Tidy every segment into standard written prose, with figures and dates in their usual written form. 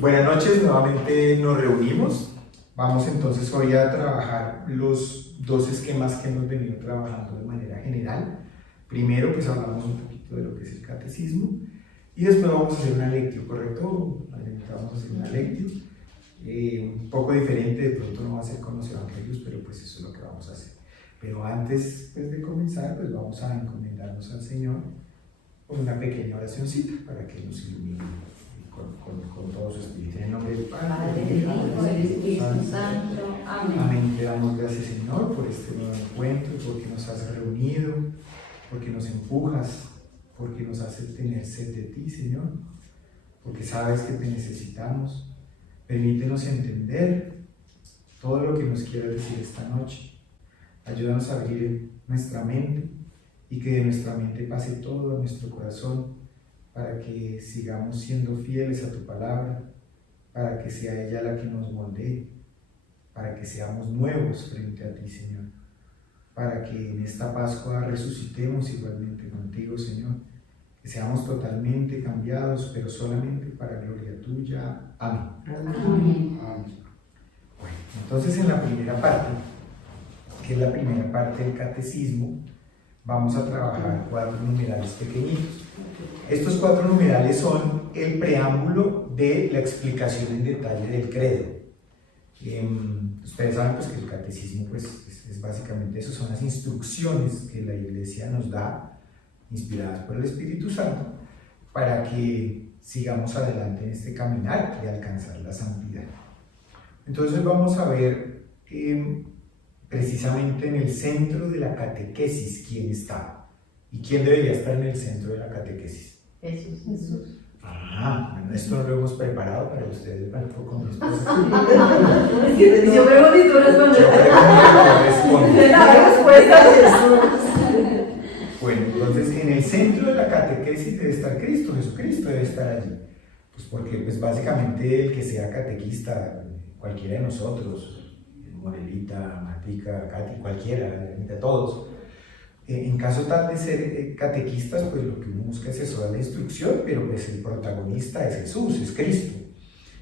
Buenas noches, nuevamente nos reunimos. Vamos entonces hoy a trabajar los dos esquemas que hemos venido trabajando de manera general. Primero, pues hablamos un poquito de lo que es el catecismo y después vamos a hacer una lectio, ¿correcto? Vamos a hacer una lectio, un poco diferente, de pronto no va a ser con los evangelios, pero pues eso es lo que vamos a hacer. Pero antes pues, de comenzar, pues vamos a encomendarnos al Señor con una pequeña oracióncita para que nos ilumine con todo su espíritu. En el nombre del Padre, del Hijo, del Espíritu Santo. Amén. Amén. Te damos gracias, Señor, por este nuevo encuentro, porque nos has reunido, porque nos empujas, porque nos haces tener sed de ti, Señor, porque sabes que te necesitamos. Permítenos entender todo lo que nos quieras decir esta noche. Ayúdanos a abrir nuestra mente y que de nuestra mente pase todo a nuestro corazón, para que sigamos siendo fieles a tu palabra, para que sea ella la que nos moldee, para que seamos nuevos frente a ti, Señor, para que en esta Pascua resucitemos igualmente contigo, Señor, que seamos totalmente cambiados, pero solamente para gloria tuya. Amén. Amén. Amén. Bueno, entonces en la primera parte, que es la primera parte del catecismo, vamos a trabajar 4 numerales pequeñitos. Estos 4 numerales son el preámbulo de la explicación en detalle del credo. Ustedes saben pues, que el catecismo pues, es básicamente eso, son las instrucciones que la Iglesia nos da, inspiradas por el Espíritu Santo, para que sigamos adelante en este caminar y alcanzar la santidad. Entonces vamos a ver precisamente en el centro de la catequesis quién está y quién debería estar en el centro de la catequesis. Jesús. Bueno, esto no lo hemos preparado para ustedes, bueno, con mi esposa. Yo pregunto y tú respondes. La respuesta es Jesús. Bueno, entonces en el centro de la catequesis debe estar Cristo, Jesucristo debe estar allí. Pues porque pues básicamente el que sea catequista, cualquiera de nosotros, Morelita, Matica, Katy, cualquiera, de todos, en caso tal de ser catequistas, pues lo que uno busca es eso, la instrucción, pero pues el protagonista es Jesús, es Cristo,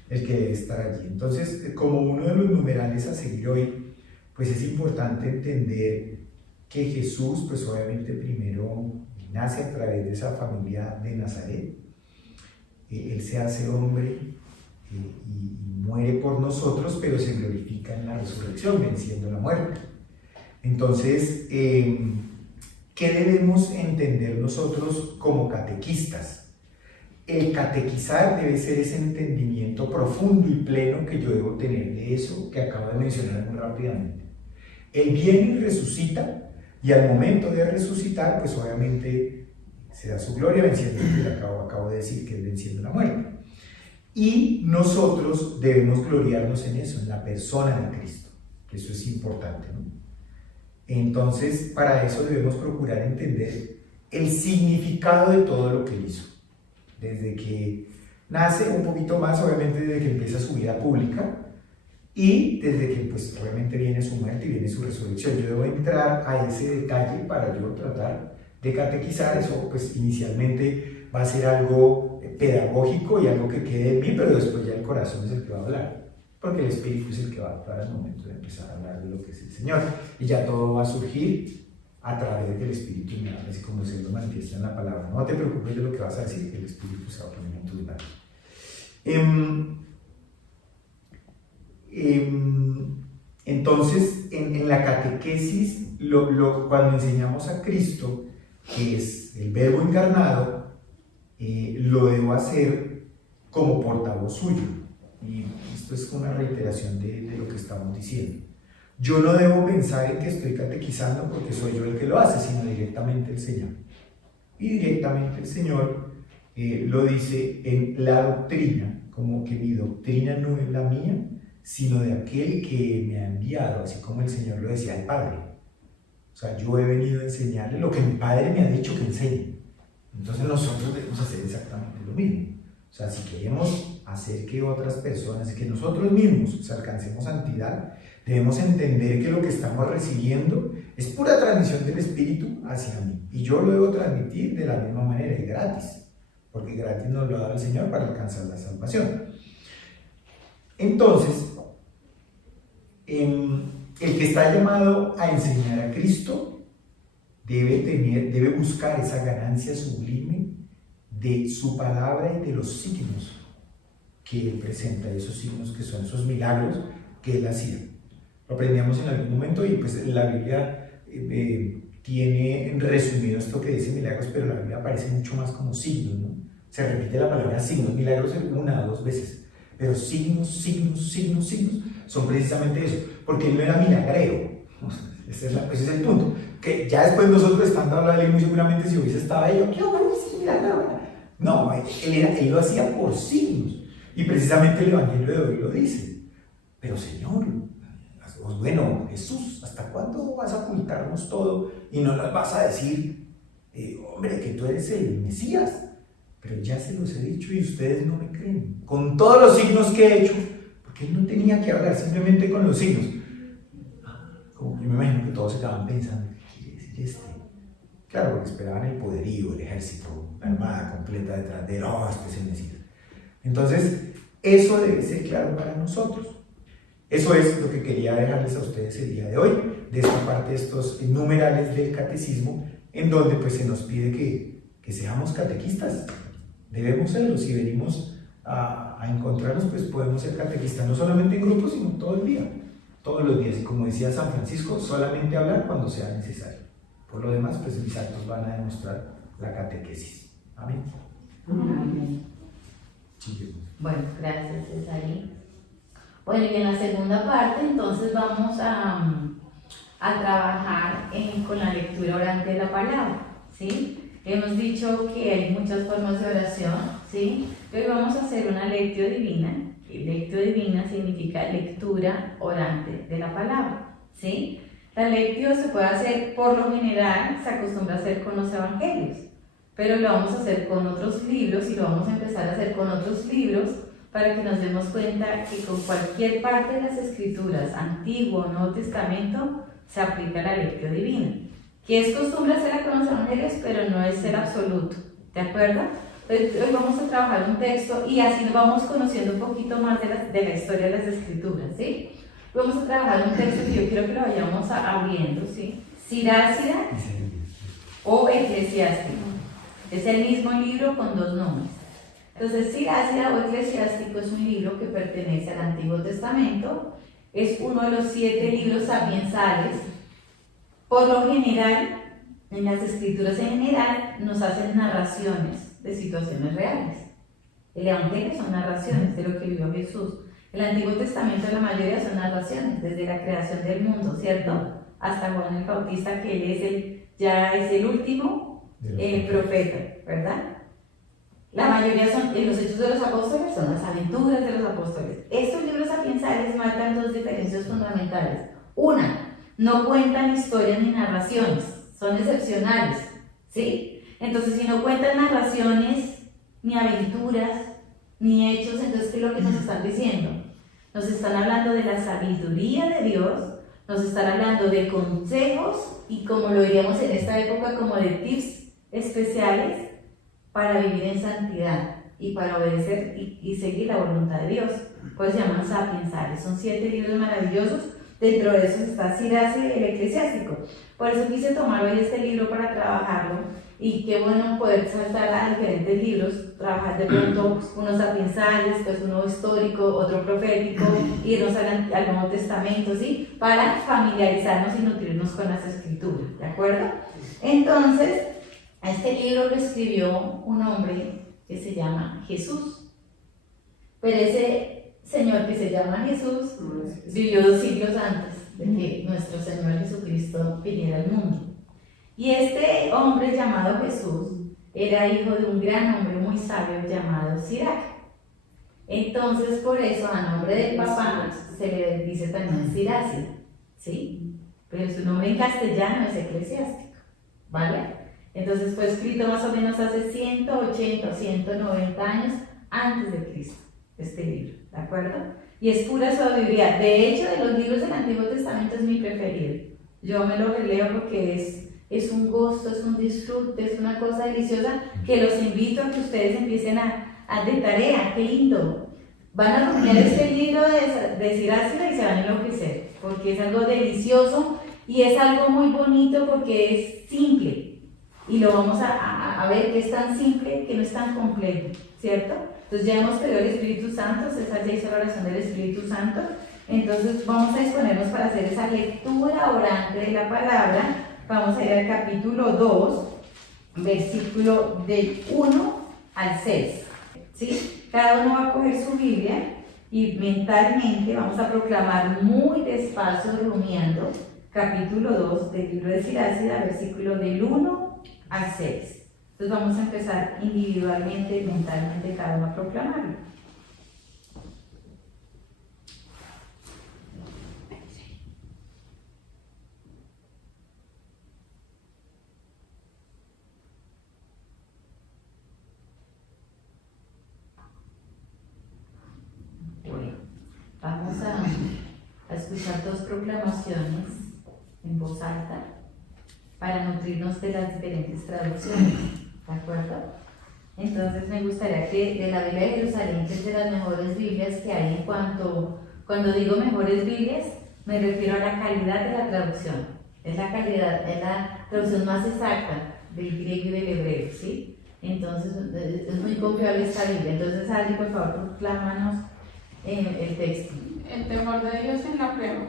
el que debe estar allí. Entonces, como uno de los numerales a seguir hoy, pues es importante entender que Jesús, pues obviamente primero nace a través de esa familia de Nazaret, Él se hace hombre y muere por nosotros, pero se glorifica en la resurrección, venciendo la muerte. Entonces, ¿qué debemos entender nosotros como catequistas? El catequizar debe ser ese entendimiento profundo y pleno que yo debo tener de eso que acabo de mencionar muy rápidamente. Él viene y resucita, y al momento de resucitar, pues obviamente se da su gloria venciendo, acabo de decir que es venciendo la muerte. Y nosotros debemos gloriarnos en eso, en la persona de Cristo. Eso es importante, ¿no? Entonces, para eso debemos procurar entender el significado de todo lo que Él hizo. Desde que nace, un poquito más, obviamente, desde que empieza su vida pública, y desde que, pues, obviamente viene su muerte y viene su resurrección. Yo debo entrar a ese detalle para yo tratar de catequizar. Eso, pues, inicialmente va a ser algo pedagógico y algo que quede en mí, pero después ya el corazón es el que va a hablar, porque el Espíritu es el que va a actuar al momento de empezar a hablar de lo que es el Señor, y ya todo va a surgir a través del Espíritu, así como se lo manifiesta en la palabra. No te preocupes de lo que vas a decir, el Espíritu se va a poner en tus labios. Entonces, en la catequesis, cuando enseñamos a Cristo, que es el Verbo encarnado, lo debo hacer como portavoz suyo. Y esto es una reiteración de lo que estamos diciendo. Yo no debo pensar en que estoy catequizando porque soy yo el que lo hace, sino directamente el Señor. Y directamente el Señor lo dice en la doctrina, como que mi doctrina no es la mía, sino de aquel que me ha enviado, así como el Señor lo decía al Padre. O sea, yo he venido a enseñarle lo que mi Padre me ha dicho que enseñe. Entonces nosotros debemos hacer exactamente lo mismo. O sea, si queremos hacer que otras personas, que nosotros mismos alcancemos santidad, debemos entender que lo que estamos recibiendo es pura transmisión del Espíritu hacia mí. Y yo lo debo transmitir de la misma manera y gratis, porque gratis nos lo ha dado el Señor para alcanzar la salvación. Entonces, el que está llamado a enseñar a Cristo debe buscar esa ganancia sublime de su palabra y de los signos que él presenta, esos signos que son esos milagros que él hacía. Lo aprendíamos en algún momento y pues la Biblia tiene resumido esto que dice milagros, pero la Biblia aparece mucho más como signos, ¿no? Se repite la palabra signos, milagros una o dos veces, pero signos son precisamente eso, porque él no era milagrero. Ese es el punto, que ya después nosotros estando hablando de él muy seguramente si hubiese estado ahí, yo, ¿qué hombre es milagro? No, él lo hacía por signos, y precisamente el Evangelio de hoy lo dice. Pero Señor, bueno, Jesús, ¿hasta cuándo vas a ocultarnos todo y no nos vas a decir, hombre, que tú eres el Mesías? Pero ya se los he dicho y ustedes no me creen, con todos los signos que he hecho, porque él no tenía que hablar simplemente con los signos. Como yo me imagino que todos estaban pensando, ¿qué quiere decir este? Claro, porque esperaban el poderío, el ejército, la armada completa detrás de él, este es el Mesías. Entonces, eso debe ser claro para nosotros. Eso es lo que quería dejarles a ustedes el día de hoy, de esta parte de estos numerales del catecismo, en donde pues se nos pide que seamos catequistas. Debemos serlo. Si venimos a encontrarnos, pues podemos ser catequistas, no solamente en grupos, sino todo el día, todos los días. Y como decía San Francisco, solamente hablar cuando sea necesario. Por lo demás, pues mis actos van a demostrar la catequesis. Amén. Amén. Bueno, gracias, Cesarín. Bueno, y en la segunda parte, entonces vamos a trabajar con la lectura orante de la palabra, ¿sí? Hemos dicho que hay muchas formas de oración, ¿sí? Pero vamos a hacer una lectio divina. Y lectio divina significa lectura orante de la palabra, ¿sí? La lectio se puede hacer, por lo general, se acostumbra a hacer con los evangelios, pero lo vamos a hacer con otros libros y lo vamos a empezar a hacer con otros libros para que nos demos cuenta que con cualquier parte de las escrituras, Antiguo o Nuevo Testamento, se aplica la lectio divina, que es costumbre hacerla con los evangelios, pero no es ser absoluto, ¿de acuerdo? Entonces, hoy vamos a trabajar un texto y así nos vamos conociendo un poquito más de la historia de las escrituras, ¿sí? Vamos a trabajar un texto que yo quiero que lo vayamos abriendo, ¿sí? Sirácida o Eclesiástico. Es el mismo libro con dos nombres. Entonces, Sirácida o Eclesiástico es un libro que pertenece al Antiguo Testamento, es uno de los 7 libros sapiensales. Por lo general, en las escrituras en general, nos hacen narraciones de situaciones reales. El Evangelio son narraciones de lo que vivió Jesús. El Antiguo Testamento, la mayoría son narraciones, desde la creación del mundo, ¿cierto? Hasta Juan el Bautista, que él ya es el último profeta, ¿verdad? La mayoría son los Hechos de los Apóstoles, son las aventuras de los apóstoles. Estos libros sapiensales marcan dos diferencias fundamentales. Una, no cuentan historias ni narraciones, son excepcionales, ¿sí? Entonces, si no cuentan narraciones, ni aventuras, ni hechos, entonces, ¿qué es lo que nos están diciendo? Nos están hablando de la sabiduría de Dios, nos están hablando de consejos y, como lo diríamos en esta época, como de tips especiales para vivir en santidad y para obedecer y seguir la voluntad de Dios. Pues se llaman sapiensales. Son 7 libros maravillosos. Dentro de esos está Sirácida y el Eclesiástico. Por eso quise tomar hoy este libro para trabajarlo. Y qué bueno poder saltar a diferentes libros, trabajar de pronto unos sapiensales, pues uno histórico, otro profético, irnos al Nuevo Testamento, ¿sí? Para familiarizarnos y nutrirnos con las escrituras, ¿de acuerdo? Entonces, este libro lo escribió un hombre que se llama Jesús. Pero ese señor que se llama Jesús vivió 2 siglos antes de que nuestro Señor Jesucristo viniera al mundo. Y este hombre llamado Jesús era hijo de un gran hombre muy sabio llamado Sirac. Entonces, por eso, a nombre del papá se le dice también Sirácida, ¿sí? Pero su nombre en castellano es Eclesiástico, ¿vale? Entonces fue escrito más o menos hace 180 o 190 años antes de Cristo, este libro, ¿de acuerdo? Y es pura sabiduría. De hecho, de los libros del Antiguo Testamento es mi preferido. Yo me lo releo porque es un gusto, es un disfrute, es una cosa deliciosa que los invito a que ustedes empiecen a de tarea. Qué lindo. Van a rumiar este libro de Siracida y se van a enloquecer, porque es algo delicioso y es algo muy bonito porque es simple. Y lo vamos a ver que es tan simple que no es tan complejo, ¿cierto? Entonces ya hemos pedido al Espíritu Santo, César ya hizo la oración del Espíritu Santo, entonces vamos a disponernos para hacer esa lectura orante de la palabra. Vamos a ir al capítulo 2, versículo del 1 al 6, ¿sí? Cada uno va a coger su Biblia y mentalmente vamos a proclamar muy despacio, rumiando, capítulo 2 del libro de Siracida, versículo del 1 al 6. Entonces vamos a empezar individualmente, mentalmente, cada uno a proclamarlo. Bueno, vamos a escuchar dos proclamaciones en voz alta para nutrirnos de las diferentes traducciones, ¿de acuerdo? Entonces me gustaría que de la Biblia de Jerusalén, que es de las mejores Biblias que hay en cuando digo mejores Biblias, me refiero a la calidad de la traducción. Es la calidad, es la traducción más exacta del griego y del hebreo, ¿sí? Entonces es muy confiable esta Biblia. Entonces, Adri, por favor, proclámanos el texto. El temor de Dios en la prueba.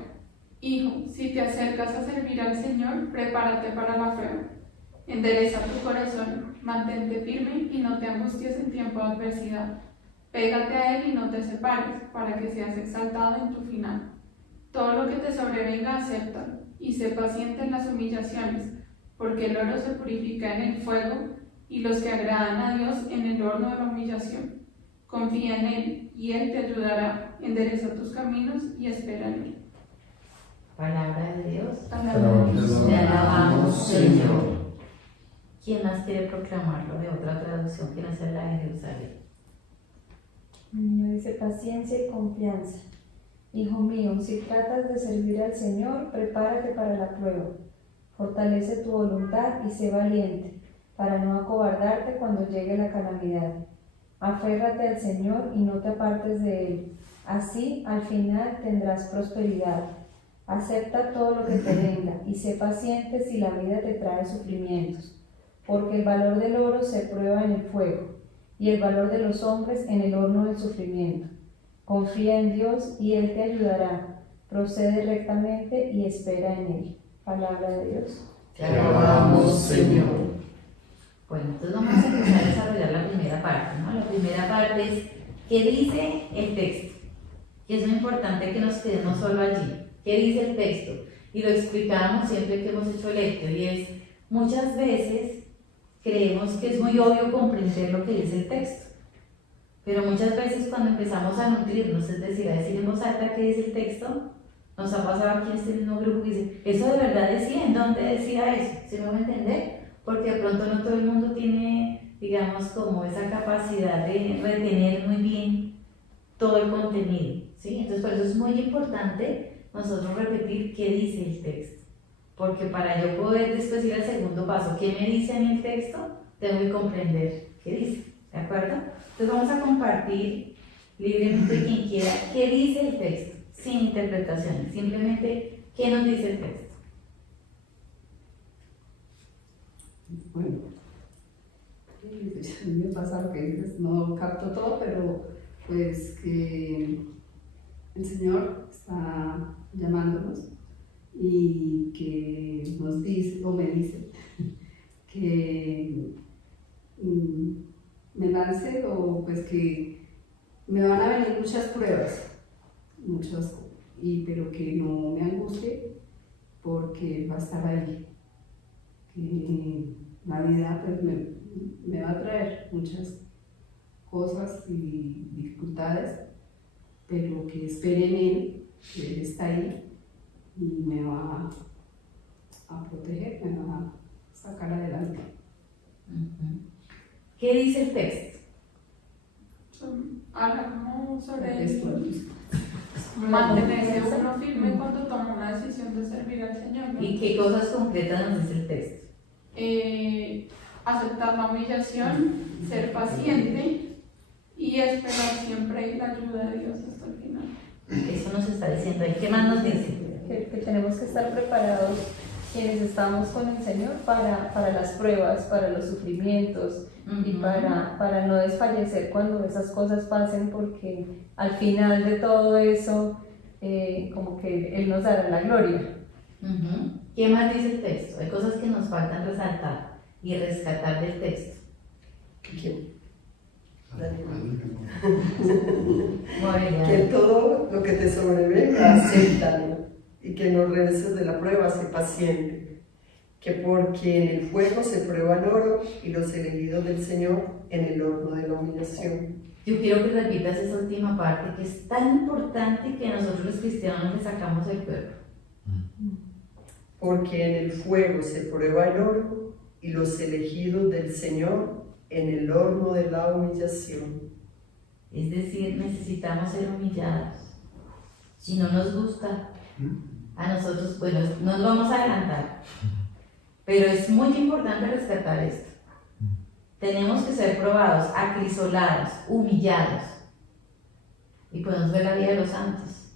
Hijo, si te acercas a servir al Señor, prepárate para la prueba. Endereza tu corazón, mantente firme y no te angusties en tiempo de adversidad. Pégate a Él y no te separes, para que seas exaltado en tu final. Todo lo que te sobrevenga, acepta, y sé paciente en las humillaciones, porque el oro se purifica en el fuego, y los que agradan a Dios en el horno de la humillación. Confía en Él, y Él te ayudará. Endereza tus caminos y espera en Él. Palabra de Dios. Te alabamos, Señor. ¿Quién más quiere proclamarlo de otra traducción que no sea la de Jerusalén? Me dice paciencia y confianza. Hijo mío, si tratas de servir al Señor, prepárate para la prueba. Fortalece tu voluntad y sé valiente, para no acobardarte cuando llegue la calamidad. Aférrate al Señor y no te apartes de Él. Así, al final, tendrás prosperidad. Acepta todo lo que te venga y sé paciente si la vida te trae sufrimientos, porque el valor del oro se prueba en el fuego y el valor de los hombres en el horno del sufrimiento. Confía en Dios y Él te ayudará. Procede rectamente y espera en Él. Palabra de Dios. Te alabamos, Señor. Bueno, entonces vamos a empezar a desarrollar la primera parte, ¿no? La primera parte es ¿qué dice el texto? Y es muy importante que nos quedemos solo allí. ¿Qué dice el texto? Y lo explicamos siempre que hemos hecho lectio, y es, muchas veces creemos que es muy obvio comprender lo que dice el texto, pero muchas veces cuando empezamos a nutrirnos, es decir, a decir en voz alta qué dice el texto, nos ha pasado aquí en este mismo grupo que dice, ¿eso de verdad decía? ¿En dónde decía eso? ¿Sí me van a entender? Porque de pronto no todo el mundo tiene, digamos, como esa capacidad de retener muy bien todo el contenido, ¿sí? Entonces por eso es muy importante nosotros repetir qué dice el texto, porque para yo poder después ir al segundo paso, ¿qué me dice en el texto? Tengo que comprender qué dice, ¿de acuerdo? Entonces vamos a compartir libremente quien quiera qué dice el texto, sin interpretaciones, simplemente qué nos dice el texto. Bueno, a mí me pasa lo que dices, no capto todo, pero pues que el Señor está llamándonos y que nos dice, o me dice, que me lance, o pues que me van a venir muchas pruebas, pero que no me angustie porque va a estar ahí, que la vida pues me va a traer muchas cosas y dificultades, pero que espere en Él, que Él está ahí y me va a proteger, me va a sacar adelante. ¿Qué dice el texto? Hablamos sobre mantenerse uno firme cuando toma una decisión de servir al Señor, ¿no? ¿Y qué cosas concretas nos dice el texto? Aceptar la humillación, ser paciente y esperar siempre la ayuda de Dios hasta el final. Eso nos está diciendo ahí. ¿Qué más nos dice? Que tenemos que estar preparados quienes estamos con el Señor para las pruebas, para los sufrimientos y para no desfallecer cuando esas cosas pasen, porque al final de todo eso como que Él nos dará la gloria. ¿Qué más dice el texto? Hay cosas que nos faltan resaltar y rescatar del texto. Que todo lo que te sobrevenga, acéptalo, y que en los reveses de la prueba sé paciente, que porque en el fuego se prueba el oro y los elegidos del Señor en el horno de la humillación. Yo quiero que repitas esa última parte, que es tan importante que nosotros los cristianos le sacamos el cuerpo. Porque en el fuego se prueba el oro y los elegidos del Señor en el horno de la humillación. Es decir, necesitamos ser humillados. Si no nos gusta, a nosotros, bueno, nos vamos a adelantar, pero es muy importante rescatar esto. Tenemos que ser probados, acrisolados, humillados, y podemos ver la vida de los santos.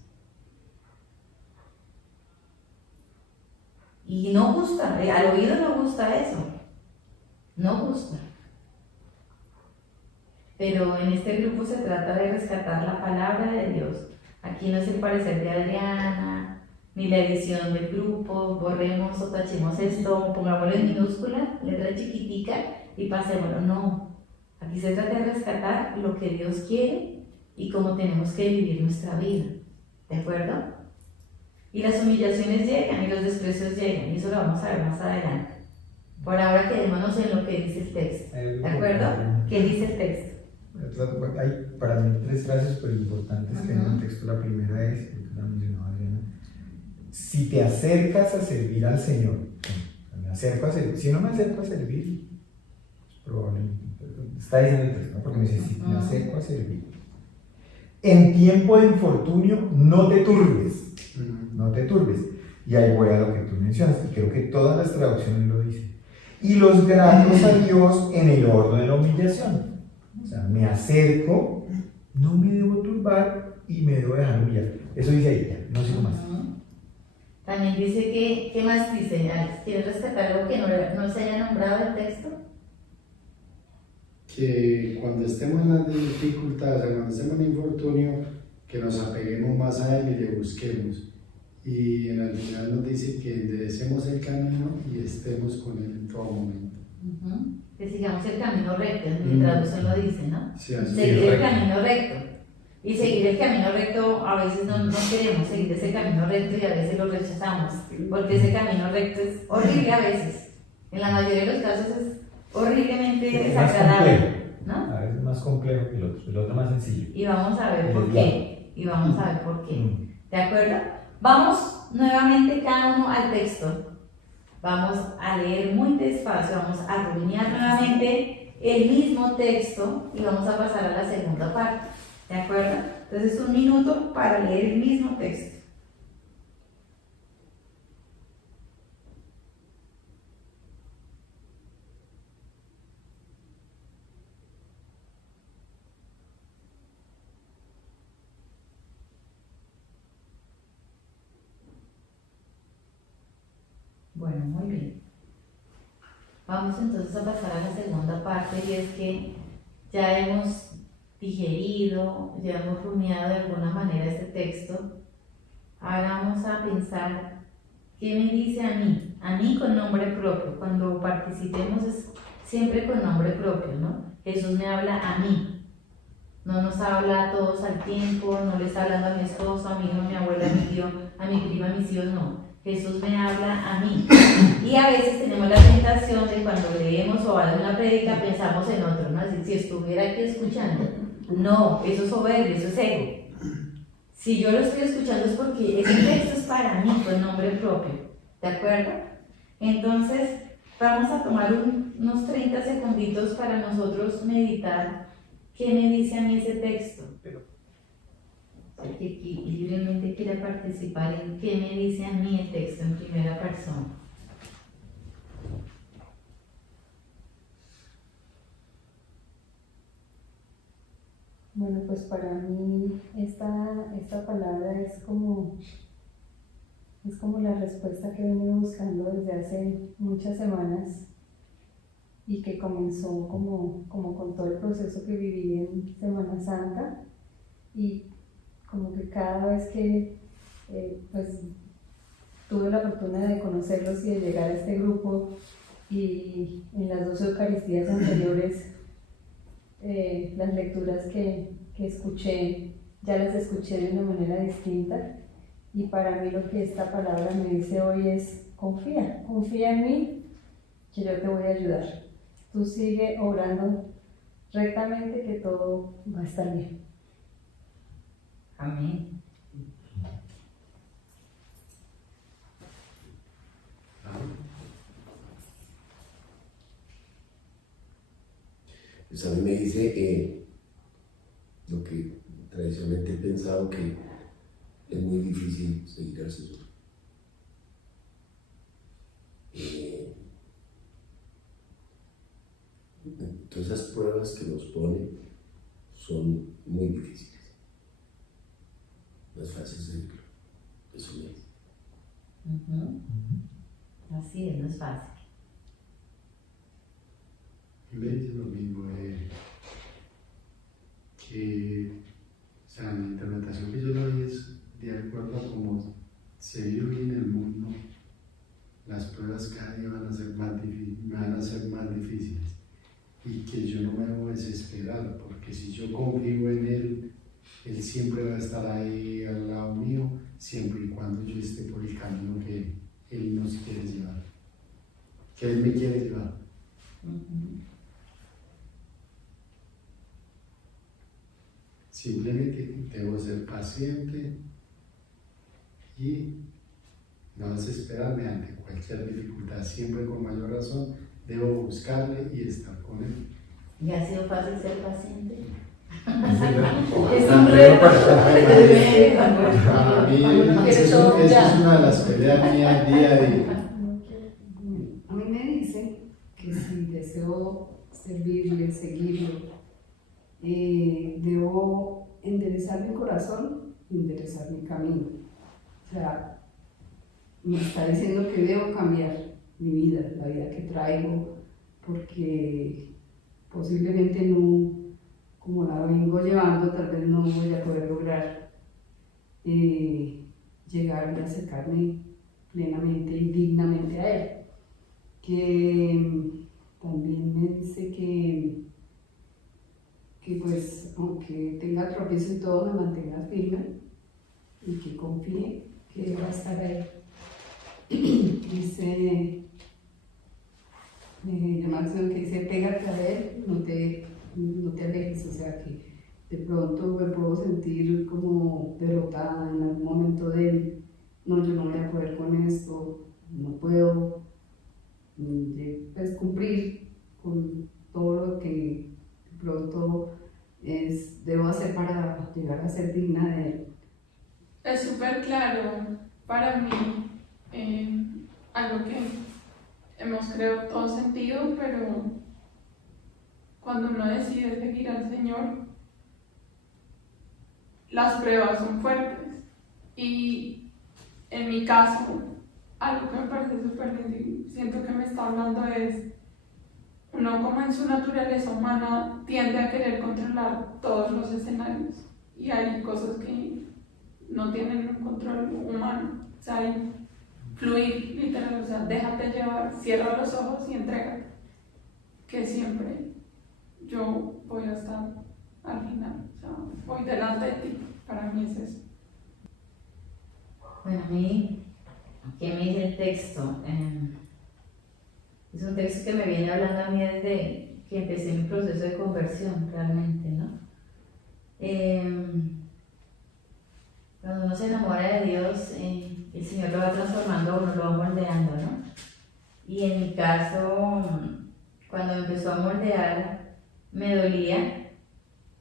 Y no gusta, al oído no gusta eso, no gusta. Pero en este grupo se trata de rescatar la palabra de Dios. Aquí no es el parecer de Adriana, ni la edición del grupo, borremos o tachemos esto, pongámoslo en minúscula, letra chiquitica y pasémoslo. No, aquí se trata de rescatar lo que Dios quiere y cómo tenemos que vivir nuestra vida, ¿de acuerdo? Y las humillaciones llegan y los desprecios llegan, y eso lo vamos a ver más adelante. Por ahora quedémonos en lo que dice el texto, ¿de acuerdo? ¿Qué dice el texto? Hay para mí tres frases súper importantes que hay en el texto. La primera es, la mencionaba Adriana, si te acercas a servir al Señor, me acerco a servir, si no me acerco a servir, probablemente, está diciendo el texto, ¿no? Porque me dice, si me acerco a servir. En tiempo de infortunio, no te turbes, no te turbes. Y ahí voy a lo que tú mencionas, y creo que todas las traducciones lo dicen. Y los gratos a Dios en el horno de la humillación. O sea, me acerco, no me debo turbar y me debo dejar humillar. Eso dice ahí, ya, no sigo más. También dice que, ¿qué más dice, Alex? ¿Quieres rescatar algo que no se haya nombrado el texto? Que cuando estemos en las dificultades, cuando estemos en infortunio, que nos apeguemos más a Él y le busquemos. Y al final nos dice que enderecemos el camino y estemos con Él en todo momento. Que sigamos el camino recto, mi traducción lo dice, ¿no? Sí, así seguir el camino recto. Y seguir el camino recto, a veces no queremos seguir ese camino recto y a veces lo rechazamos, porque ese camino recto es horrible a veces. En la mayoría de los casos es horriblemente desagradable, ¿no? A veces más complejo que el otro más sencillo. Y vamos a ver por qué. Y vamos a ver por qué. ¿De acuerdo? Vamos nuevamente cada uno al texto. Vamos a leer muy despacio, vamos a rumiar nuevamente el mismo texto y vamos a pasar a la segunda parte. ¿De acuerdo? Entonces, 1 minuto para leer el mismo texto. Bueno, muy bien. Vamos entonces a pasar a la segunda parte, y es que ya hemos digerido, ya hemos rumiado de alguna manera este texto. Ahora vamos a pensar qué me dice a mí con nombre propio. Cuando participemos es siempre con nombre propio, ¿no? Jesús me habla a mí, no nos habla a todos al tiempo, no le está hablando a mi esposo, a mi hijo, a mi abuela, a mi tío, a mi prima, a mis hijos, no. Jesús me habla a mí. Y a veces tenemos la tentación de cuando leemos o hablamos una prédica pensamos en otro, ¿no? Es decir, si estuviera aquí escuchando. No, eso es soberbio, eso es ego. Si yo lo estoy escuchando es porque ese texto es para mí, con nombre propio. ¿De acuerdo? Entonces, vamos a tomar unos 30 segunditos para nosotros meditar qué me dice a mí ese texto. El que libremente quiera participar en qué me dice a mí el texto en primera persona. pues para mí esta palabra es como la respuesta que he venido buscando desde hace muchas semanas y que comenzó como con todo el proceso que viví en Semana Santa, y como que cada vez que pues tuve la fortuna de conocerlos y de llegar a este grupo, y en las 2 Eucaristías anteriores las lecturas que escuché, ya las escuché de una manera distinta, y para mí lo que esta palabra me dice hoy es: confía en mí, que yo te voy a ayudar. Tú sigue obrando rectamente, que todo va a estar bien. Amén. Pues a mí me dice lo que tradicionalmente he pensado, que es muy difícil seguir al Señor. Todas esas pruebas que nos pone son muy difíciles. No es fácil seguirlo. Eso es. Así es, no es fácil. Y me dice lo mismo, que o sea, la interpretación que yo le doy es de acuerdo a cómo se vive hoy en el mundo. Las pruebas cada día van a ser más difíciles, y que yo no me debo desesperar, porque si yo confío en Él, Él siempre va a estar ahí al lado mío, siempre y cuando yo esté por el camino que Él nos quiere llevar, que Él me quiere llevar. Simplemente debo ser paciente y no desesperarme ante cualquier dificultad. Siempre, con mayor razón, debo buscarle y estar con Él. ¿Y ha sido fácil ser paciente? Es un reto. Para mí, eso es una de las peleas mías día a día. A mí me dice que si deseo servirle, seguirlo, debo enderezar mi corazón, enderezar mi camino. O sea, me está diciendo que debo cambiar mi vida, la vida que traigo, porque posiblemente no, como la vengo llevando, tal vez no voy a poder lograr llegar y acercarme plenamente y dignamente a Él. Que también me dice que pues, aunque tenga tropiezos y todo, me mantenga firme y que confíe que Él va a estar ahí. Dice, la máxima que dice: pégate a Él, no te alejes. O sea, que de pronto me puedo sentir como derrotada en algún momento de: no, yo no voy a poder con esto, no puedo pues, cumplir con todo lo que de pronto debo hacer para llegar a ser digna de Él. Es súper claro para mí, algo que hemos creo todo sentido, pero cuando uno decide seguir al Señor, las pruebas son fuertes. Y en mi caso, algo que me parece súper lindo y siento que me está hablando es: uno, como en su naturaleza humana, tiende a querer controlar todos los escenarios, y hay cosas que no tienen un control humano. O sea, hay fluir, literal, o sea, déjate llevar, cierra los ojos y entrégate, que siempre yo voy a estar al final, o sea, voy delante de ti. Para mí es eso. Bueno, a mí, ¿qué me dice el texto? Es un texto que me viene hablando a mí desde que empecé mi proceso de conversión, realmente, ¿no? Cuando uno se enamora de Dios, el Señor lo va transformando a uno, lo va moldeando, ¿no? Y en mi caso, cuando me empezó a moldear, me dolía,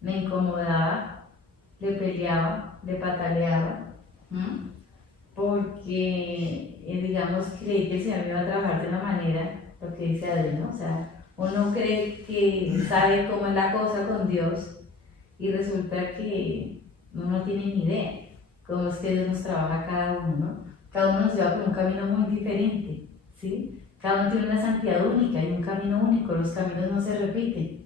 me incomodaba, le peleaba, le pataleaba, porque, digamos, creí que el Señor me iba a trabajar de una manera, lo que dice Adrián, ¿no? O sea, uno cree que sabe cómo es la cosa con Dios, y resulta que uno no tiene ni idea cómo es que Dios nos trabaja a cada uno, ¿no? Cada uno nos lleva por un camino muy diferente, ¿sí? Cada uno tiene una santidad única y un camino único, los caminos no se repiten.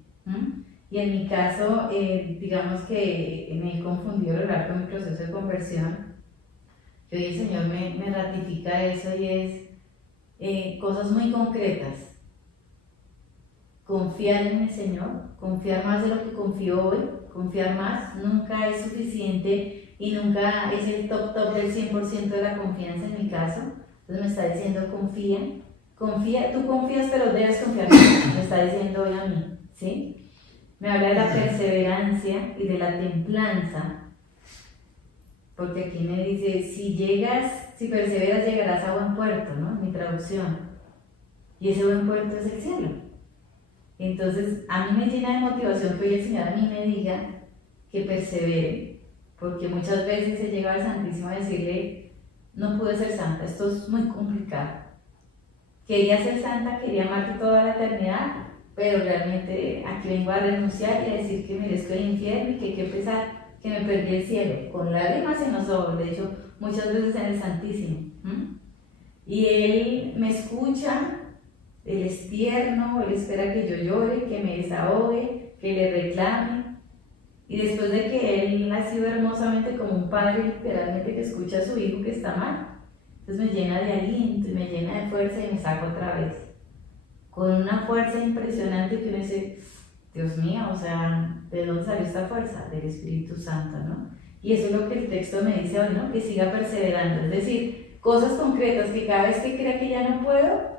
Y en mi caso, digamos que me he confundido a lo largo de mi proceso de conversión. Y hoy el Señor me ratifica eso y es cosas muy concretas. Confiar en el Señor, confiar más de lo que confío hoy, confiar más, nunca es suficiente y nunca es el top del 100% de la confianza en mi caso. Entonces me está diciendo confía, tú confías pero debes confiar en mí, me está diciendo hoy a mí, ¿sí? Me habla de la perseverancia y de la templanza, porque aquí me dice, si perseveras llegarás a buen puerto, ¿no? Mi traducción. Y ese buen puerto es el cielo. Entonces, a mí me llena de motivación que hoy el Señor a mí me diga que persevere, porque muchas veces he llegado al Santísimo a decirle, no pude ser santa, esto es muy complicado. Quería ser santa, quería amarte toda la eternidad, pero realmente aquí vengo a renunciar y a decir que merezco el infierno y que qué pesar, que me perdí el cielo, con lágrimas en los ojos, de hecho, muchas veces en el Santísimo. Y Él me escucha, Él es tierno, Él espera que yo llore, que me desahogue, que le reclame. Y después de que Él ha sido hermosamente como un padre, literalmente, que escucha a su hijo que está mal, entonces me llena de aliento y me llena de fuerza y me saca otra vez. Con una fuerza impresionante que uno dice, Dios mío, o sea, ¿de dónde salió esta fuerza? Del Espíritu Santo, ¿no? Y eso es lo que el texto me dice hoy, ¿no? Que siga perseverando, es decir, cosas concretas que cada vez que crea que ya no puedo,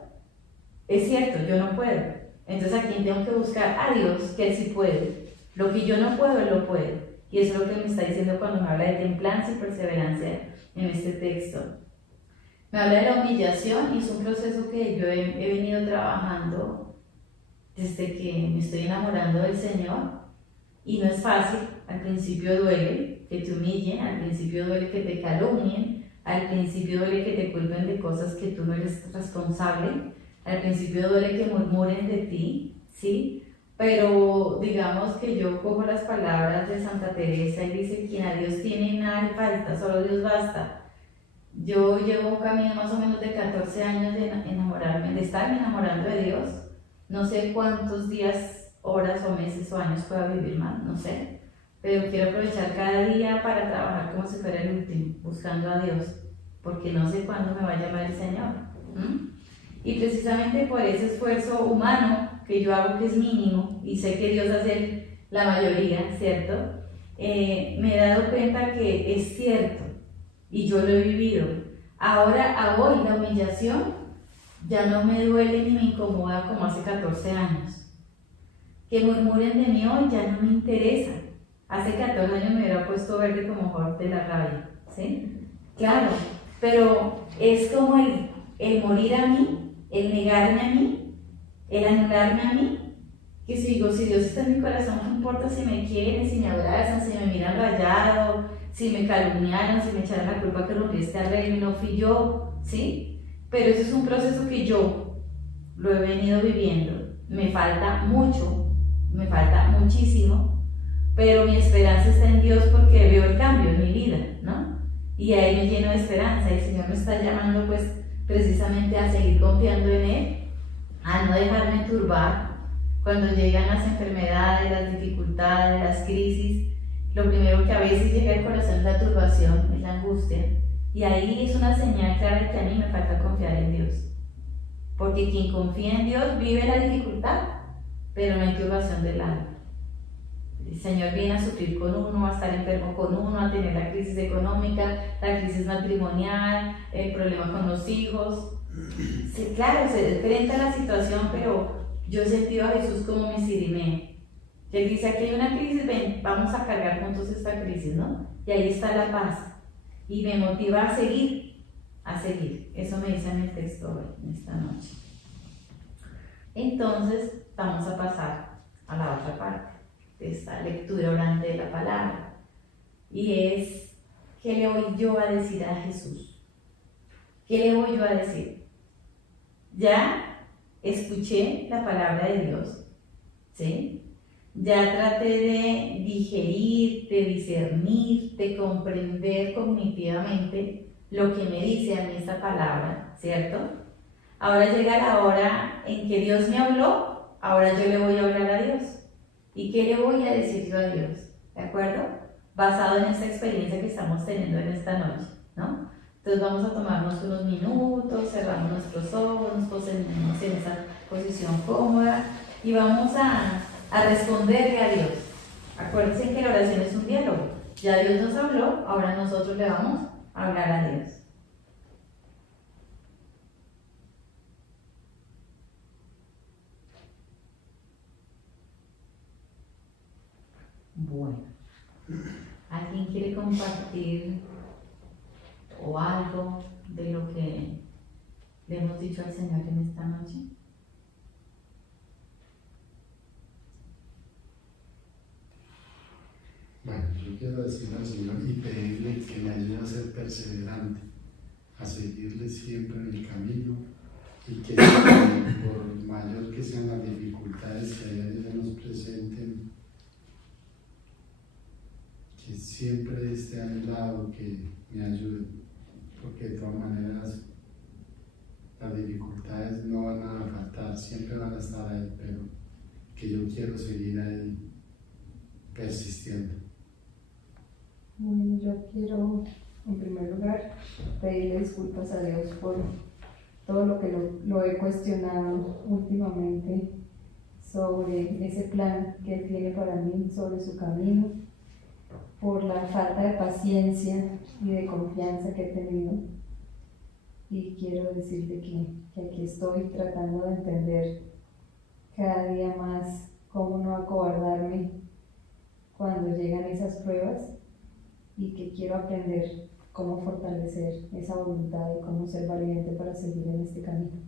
es cierto, yo no puedo. Entonces aquí tengo que buscar a Dios, que Él sí puede. Lo que yo no puedo, Él lo puede. Y eso es lo que me está diciendo cuando me habla de templanza y perseverancia en este texto. Me habla de la humillación y es un proceso que yo he venido trabajando desde que me estoy enamorando del Señor. Y no es fácil, al principio duele que te humillen, al principio duele que te calumnien, al principio duele que te culpen de cosas que tú no eres responsable, al principio duele que murmuren de ti, ¿sí? Pero digamos que yo cojo las palabras de Santa Teresa y dice, quien a Dios tiene nada le falta, solo Dios basta. Yo llevo un camino más o menos de 14 años de enamorarme, de estarme enamorando de Dios. No sé cuántos días, horas o meses o años pueda vivir más, no sé. Pero quiero aprovechar cada día para trabajar como si fuera el último, buscando a Dios, porque no sé cuándo me va a llamar el Señor. Y precisamente por ese esfuerzo humano que yo hago, que es mínimo, y sé que Dios hace la mayoría, ¿cierto? Me he dado cuenta que es cierto, y yo lo he vivido. Ahora, a hoy, la humillación ya no me duele ni me incomoda como hace 14 años. Que murmuren de mí hoy ya no me interesa. Hace 14 años me hubiera puesto verde como Jorge de la rabia, ¿sí? Claro, pero es como el morir a mí, el negarme a mí, el anularme a mí, que si digo, si Dios está en mi corazón, ¿qué importa si me quieren, si me abrazan, si me miran rayado, si me calumniaron, si me echaron la culpa que rompí este arreglo y no fui yo, ¿sí? Pero eso es un proceso que yo lo he venido viviendo. Me falta mucho, me falta muchísimo, pero mi esperanza está en Dios porque veo el cambio en mi vida, ¿no? Y ahí me lleno de esperanza. El Señor me está llamando pues precisamente a seguir confiando en Él, a no dejarme turbar cuando llegan las enfermedades, las dificultades, las crisis. Lo primero que a veces llega al corazón es la turbación, es la angustia. Y ahí es una señal clara de que a mí me falta confiar en Dios. Porque quien confía en Dios vive la dificultad, pero no hay turbación del alma. El Señor viene a sufrir con uno, a estar enfermo con uno, a tener la crisis económica, la crisis matrimonial, el problema con los hijos. Sí, claro, se enfrenta a la situación, pero yo he sentido a Jesús como mi Sirimeo. Él dice, aquí hay una crisis, ven, vamos a cargar juntos esta crisis, ¿no? Y ahí está la paz. Y me motiva a seguir, a seguir. Eso me dice en el texto hoy, en esta noche. Entonces, vamos a pasar a la otra parte de esta lectura orante de la palabra. Y es, ¿qué le voy yo a decir a Jesús? ¿Qué le voy yo a decir? Ya escuché la palabra de Dios, ¿sí? ya traté de digerir, de discernir, de comprender cognitivamente lo que me dice a mí esta palabra, ¿cierto? Ahora llega la hora en que Dios me habló, ahora yo le voy a hablar a Dios. ¿Y qué le voy a decir yo a Dios? ¿De acuerdo? Basado en esta experiencia que estamos teniendo en esta noche, ¿no? Entonces vamos a tomarnos unos minutos, cerramos nuestros ojos, nos posicionamos en esa posición cómoda y vamos a responderle a Dios. Acuérdense que la oración es un diálogo. Ya Dios nos habló, ahora nosotros le vamos a hablar a Dios. Bueno, ¿alguien quiere compartir o algo de lo que le hemos dicho al Señor en esta noche? Bueno, yo quiero decirle al Señor y pedirle que me ayude a ser perseverante, a seguirle siempre en el camino y que por mayor que sean las dificultades que a diario se nos presenten, que siempre esté a mi lado, que me ayude, porque de todas maneras las dificultades no van a faltar, siempre van a estar ahí, pero que yo quiero seguir ahí persistiendo. Bueno, yo quiero en primer lugar pedirle disculpas a Dios por todo lo que lo he cuestionado últimamente sobre ese plan que Él tiene para mí, sobre su camino, por la falta de paciencia y de confianza que he tenido. Y quiero decirte que aquí estoy tratando de entender cada día más cómo no acobardarme cuando llegan esas pruebas y que quiero aprender cómo fortalecer esa voluntad y cómo ser valiente para seguir en este camino.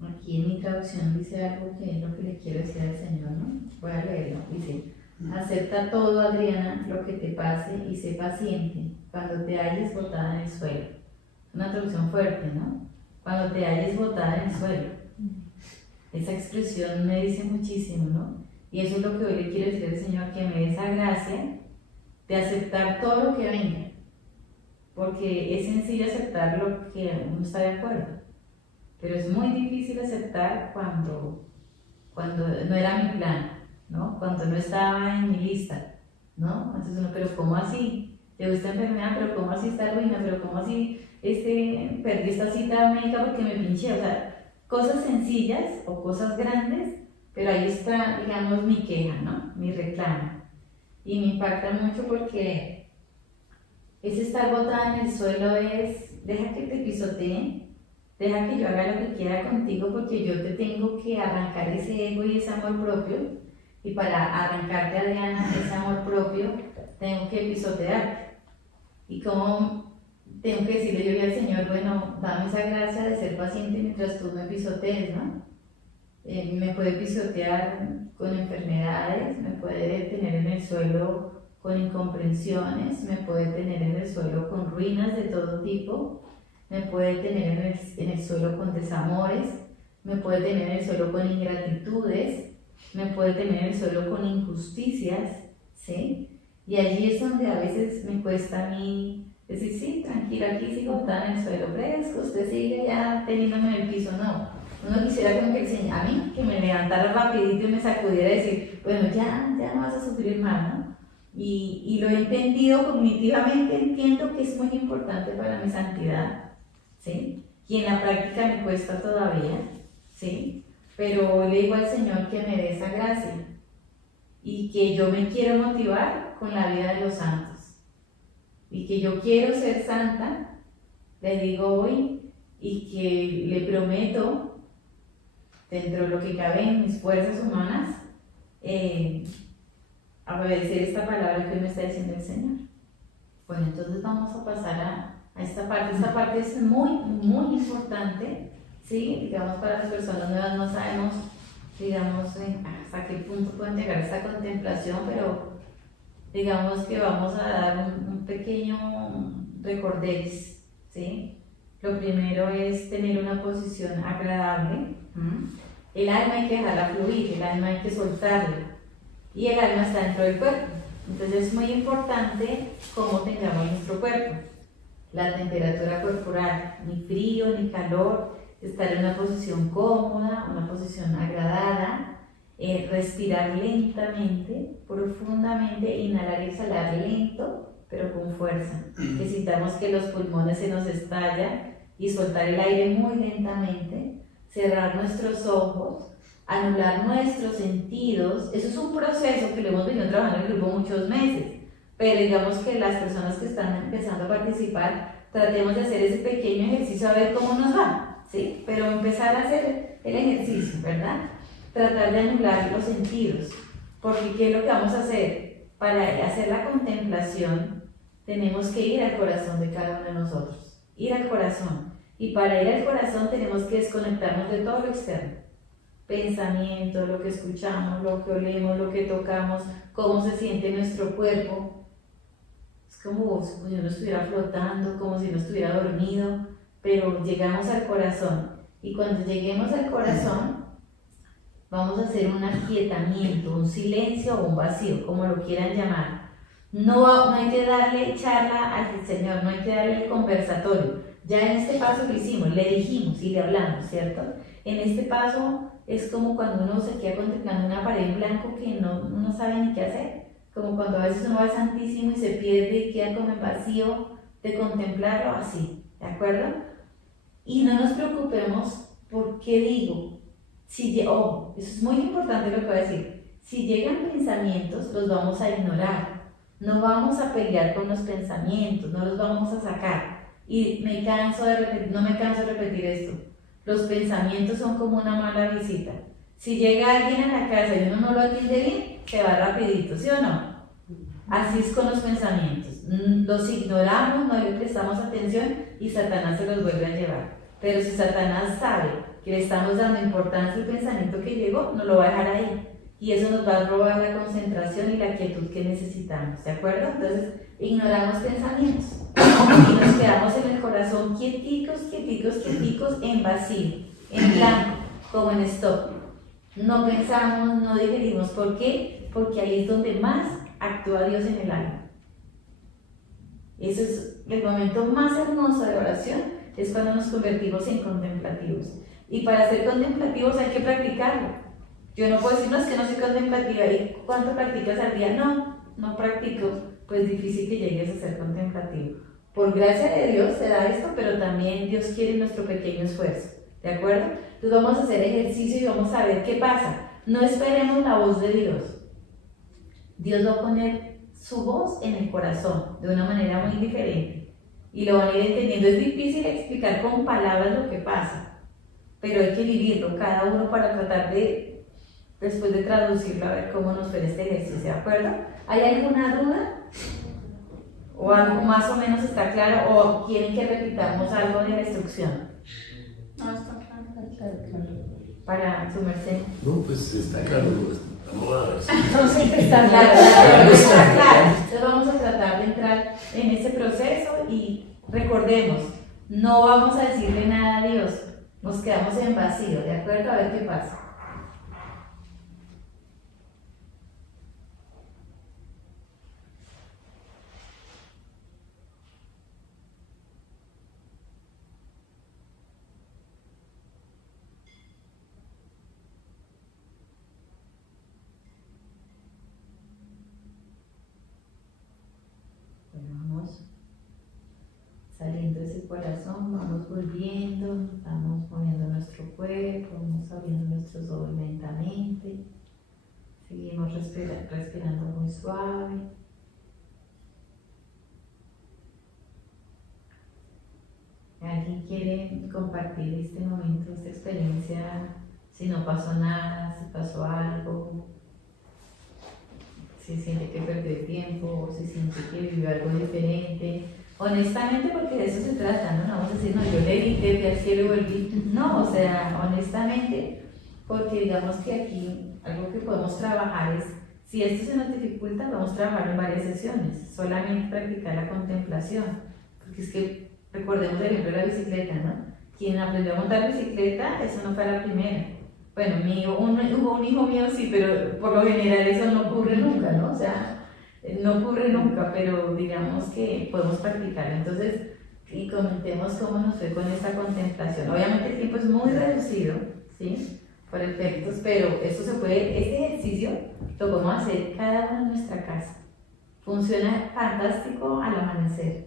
Aquí en mi traducción dice algo que es lo que le quiero decir al Señor, ¿no? Voy a leerlo. Dice: acepta todo, Adriana, lo que te pase y sé paciente cuando te halles botada en el suelo. Es una traducción fuerte, ¿no? Cuando te halles botada en el suelo. Esa expresión me dice muchísimo, ¿no? Y eso es lo que hoy le quiero decir al Señor, que me dé esa gracia de aceptar todo lo que venga. Porque es sencillo aceptar lo que uno está de acuerdo, pero es muy difícil aceptar cuando no era mi plan, ¿no? Cuando no estaba en mi lista, ¿no? Entonces uno, pero ¿cómo así? Llegó esta enfermedad, pero ¿cómo así esta ruina? Pero ¿cómo así perdí esta cita médica porque me pinché? O sea, cosas sencillas o cosas grandes, pero ahí está, digamos, mi queja, ¿no? Mi reclamo. Y me impacta mucho porque ese estar botada en el suelo es, deja que te pisoteen, deja que yo haga lo que quiera contigo, porque yo te tengo que arrancar ese ego y ese amor propio, y para arrancarte, Adriana, ese amor propio, tengo que pisotearte. Y como tengo que decirle yo al Señor, bueno, dame esa gracia de ser paciente mientras tú me pisotees, ¿no? Me puede pisotear con enfermedades, me puede tener en el suelo con incomprensiones, me puede tener en el suelo con ruinas de todo tipo, me puede tener en el suelo con desamores, me puede tener en el suelo con ingratitudes, me puede tener en el suelo con injusticias, ¿sí? Y allí es donde a veces me cuesta a mí decir, sí, tranquila, aquí sigo botada en el suelo fresco, usted sigue ya teniéndome en el piso, no. Uno quisiera como que a mí, que me levantara rapidito y me sacudiera y decir, bueno, ya no vas a sufrir más, ¿no? Y lo he entendido cognitivamente, entiendo que es muy importante para mi santidad, ¿sí? Y en la práctica me cuesta todavía, ¿sí? Pero le digo al Señor que me dé esa gracia y que yo me quiero motivar con la vida de los santos y que yo quiero ser santa, le digo hoy, y que le prometo, dentro de lo que cabe en mis fuerzas humanas, obedecer esta palabra que me está diciendo el Señor. Bueno, entonces vamos a pasar a esta parte. Esta parte es muy, muy importante, ¿sí? Digamos, para las personas nuevas no sabemos, digamos, hasta qué punto pueden llegar a esta contemplación, pero digamos que vamos a dar un pequeño recorderis, ¿sí? Lo primero es tener una posición agradable. El alma hay que dejarla fluir, el alma hay que soltarla. Y el alma está dentro del cuerpo. Entonces es muy importante cómo tengamos nuestro cuerpo. La temperatura corporal, ni frío ni calor, estar en una posición cómoda, una posición agradada, respirar lentamente, profundamente, inhalar y exhalar lento, pero con fuerza. Que sintamos que los pulmones se nos estallan y soltar el aire muy lentamente, cerrar nuestros ojos, anular nuestros sentidos. Eso es un proceso que lo hemos venido trabajando en el grupo muchos meses, pero digamos que las personas que están empezando a participar, tratemos de hacer ese pequeño ejercicio a ver cómo nos va, ¿sí? Pero empezar a hacer el ejercicio, ¿verdad? Tratar de anular los sentidos, porque ¿qué es lo que vamos a hacer? Para hacer la contemplación tenemos que ir al corazón de cada uno de nosotros, ir al corazón, y para ir al corazón tenemos que desconectarnos de todo lo externo, pensamiento, lo que escuchamos, lo que olemos, lo que tocamos, cómo se siente nuestro cuerpo. Es como si uno estuviera flotando, como si no estuviera dormido, pero llegamos al corazón, y cuando lleguemos al corazón vamos a hacer un aquietamiento, un silencio o un vacío, como lo quieran llamar. No hay que darle charla al Señor, no hay que darle el conversatorio. Ya en este paso lo hicimos, le dijimos y le hablamos, ¿cierto? En este paso es como cuando uno se queda contemplando una pared en blanco que no sabe ni qué hacer. Como cuando a veces uno va al Santísimo y se pierde y queda como en vacío de contemplarlo, así, ¿de acuerdo? Y no nos preocupemos por qué digo. Eso es muy importante lo que voy a decir. Si llegan pensamientos, los vamos a ignorar. No vamos a pelear con los pensamientos, no los vamos a sacar. Y no me canso de repetir esto. Los pensamientos son como una mala visita. Si llega alguien a la casa y uno no lo atiende bien, se va rapidito, ¿sí o no? Así es con los pensamientos. Los ignoramos, no le prestamos atención y Satanás se los vuelve a llevar. Pero si Satanás sabe que le estamos dando importancia al pensamiento que llegó, no lo va a dejar ahí. Y eso nos va a robar la concentración y la quietud que necesitamos, ¿de acuerdo? Entonces, ignoramos pensamientos y nos quedamos en el corazón quieticos, en vacío, en blanco, como en stop. No pensamos, no digerimos. ¿Por qué? Porque ahí es donde más actúa Dios en el alma. Ese es el momento más hermoso de oración, es cuando nos convertimos en contemplativos. Y para ser contemplativos hay que practicarlo. Yo no puedo decir, no, es que no soy contemplativa. ¿Y cuánto practicas al día? No practico. Pues difícil que llegues a ser contemplativo. Por gracia de Dios se da esto, pero también Dios quiere nuestro pequeño esfuerzo. ¿De acuerdo? Entonces vamos a hacer ejercicio y vamos a ver qué pasa. No esperemos la voz de Dios. Dios va a poner su voz en el corazón de una manera muy diferente. Y lo van a ir entendiendo. Es difícil explicar con palabras lo que pasa, pero hay que vivirlo cada uno para tratar de, después de traducirlo, a ver cómo nos fue este ejercicio, ¿de acuerdo? ¿Hay alguna duda? ¿O algo más o menos está claro? ¿O quieren que repitamos algo de la instrucción? No, está claro. Para su merced. No, pues está claro, vamos a ver. Entonces está Claro, está claro. Entonces vamos a tratar de entrar en ese proceso y recordemos, no vamos a decirle nada a Dios, nos quedamos en vacío, ¿de acuerdo? A ver qué pasa. Vamos saliendo de ese corazón, vamos volviendo, vamos moviendo nuestro cuerpo, vamos abriendo nuestros ojos lentamente, seguimos respirando muy suave. ¿Alguien quiere compartir este momento, esta experiencia? Si no pasó nada, si pasó algo, si siente que perdió el tiempo, o si siente que vivió algo diferente. Honestamente, porque de eso se trata, ¿no? No vamos a decir, no, yo levité, fui al cielo y volví. No, o sea, honestamente, porque digamos que aquí algo que podemos trabajar es, si esto se nos dificulta, vamos a trabajar en varias sesiones, solamente practicar la contemplación, porque es que recordemos el ejemplo de la bicicleta, ¿no? Quien aprendió a montar bicicleta, eso no fue a la primera, bueno, un hijo mío sí, pero por lo general eso no ocurre nunca, ¿no? O sea, no ocurre nunca, pero digamos que podemos practicar. Entonces, y comentemos cómo nos fue con esta contemplación. Obviamente el tiempo es muy reducido, ¿sí? Por efectos, pero este ejercicio lo podemos hacer cada uno en nuestra casa. Funciona fantástico al amanecer,